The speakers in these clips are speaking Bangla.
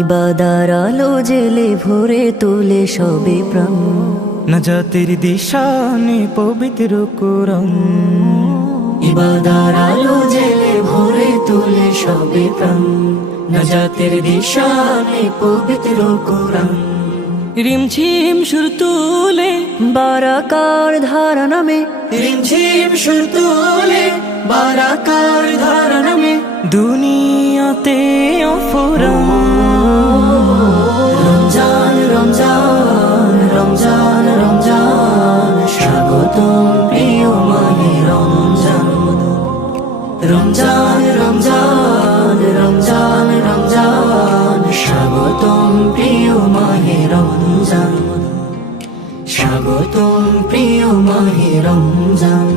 ইবাদার আলো জেলে ভরে তোলে সবে প্রাণ, নাজাতের দিশানে পবিত্র কোরআন। ইবাদার আলো জেলে ভরে তোলে সবে প্রাণ, নাজাতের দিশানে পবিত্র কোরআন। রিমঝিম সুর তুলে বারাকার ধারা নামে, রিমঝিম সুর তুলে বারাকার ধারা নামে, দুনিয়াতে অফুরান। রমজান রমজান রমজান রমজান, স্বাগতম প্রিয় মাহে রমজান। রমজান রমজান রমজান রমজান, স্বাগতম প্রিয় মাহে রমজান। স্বাগতম প্রিয় মাহে রমজান।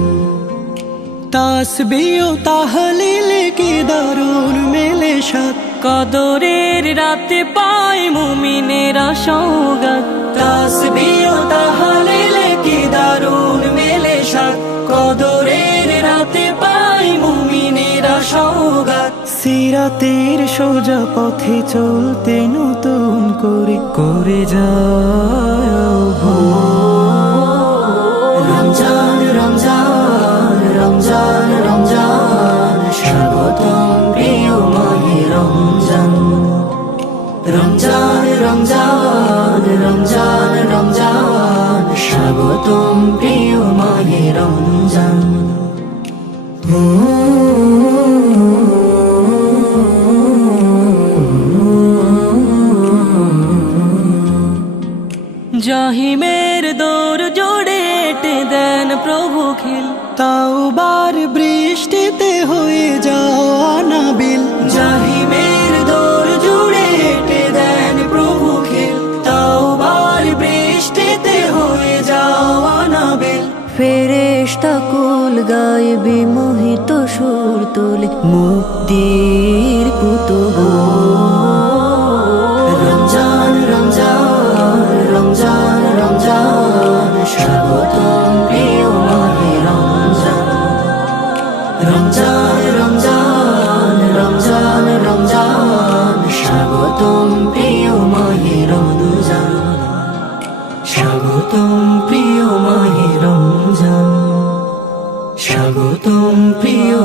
তাসবিহ ও তাহলিলে কি দারুণ মেলে সাথ, কদরের রাতে পায় মুমিনেরা সওগাত। তাসবিহ ও তাহলিলে কি দারুণ মেলে সাথ, কদরের রাতে পায় মুমিনেরা সওগাত। সিরাতের সোজা পথে চলতে নতুন করে করে যায় রমজান রমজান রমজান রমজান, স্বাগতম প্রিয় মাহে রমজান। রমজান রমজান রমজান রমজান, স্বাগতম প্রিয় মাহে রমজান। জাহিমের দৌর জোড়ে এঁটে দেন প্রভু খিল, তাওবার বৃষ্টিতে হয়ে যাও আনাবিল। জাহিমের দৌর জুড়ে হেঁটে দেন প্রভু খিল, তাওবার বৃষ্টিতে হয়ে যাও আনাবিল। ফেরেশতা কুল গায়ে বিমোহিত সুর তোলে মুক্তির পুতুল। রমজান রমজান রমজান রমজান, স্বাগতম প্রিয় মাহে রমজান। রমজান রমজান রমজান রমজান, স্বাগতম প্রিয় মাহে রমজান। স্বাগতম প্রিয় মাহে রমজান। স্বাগতম প্রিয়